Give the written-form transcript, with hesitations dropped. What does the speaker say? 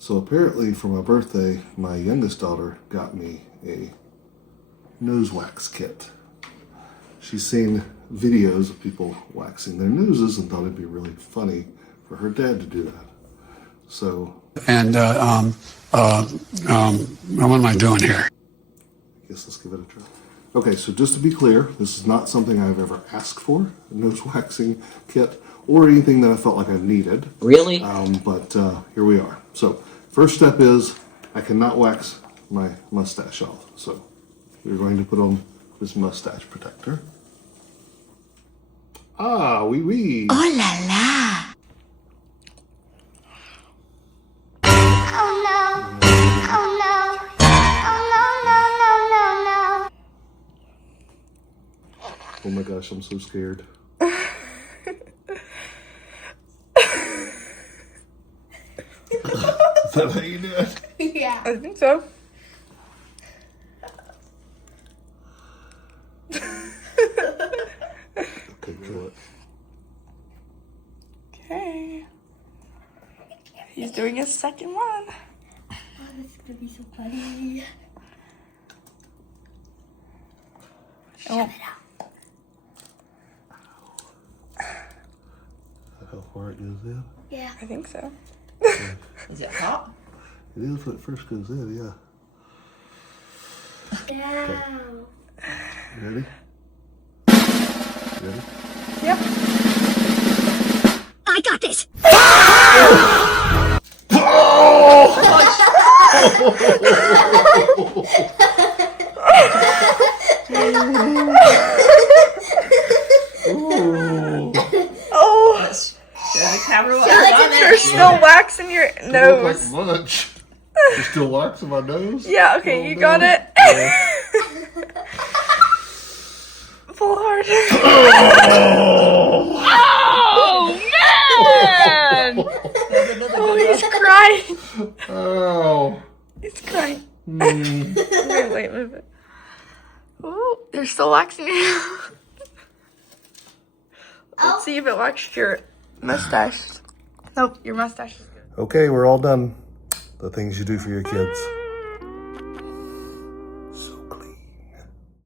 So apparently for my birthday, my youngest daughter got me a nose wax kit. She's seen videos of people waxing their noses and thought it'd be really funny for her dad to do that. So. And what am I doing here? I guess let's give it a try. Okay, so just to be clear, this is not something I've ever asked for, a nose waxing kit, or anything that I felt like I needed. Really? But here we are. So, first step is I cannot wax my mustache off. So, we're going to put on this mustache protector. Ah, oui, oui. Oh la la! Oh no! Oh no! Oh no, no, no, no, no! Oh my gosh, I'm so scared. Is that how you do it? Yeah. I think so. Okay, kill it. Okay. He's doing his second one. Oh, this is gonna be so funny. Oh. Shut it out. How far it goes in? Yeah. I think so. Is it hot? It is when it first goes in, yeah. Down. You ready? You ready? Yep. I got this! Oh, Show the camera what there's still wax in your nose. Like lunch. There's still wax in my nose? Yeah, okay, you got it. Pull harder. Oh, man! Oh, he's crying. Oh. He's crying. Wait, move it. Oh, there's still wax in your nose. Let's see if it waxed your mustache. Nope, your mustache is good. Okay, we're all done. The things you do for your kids.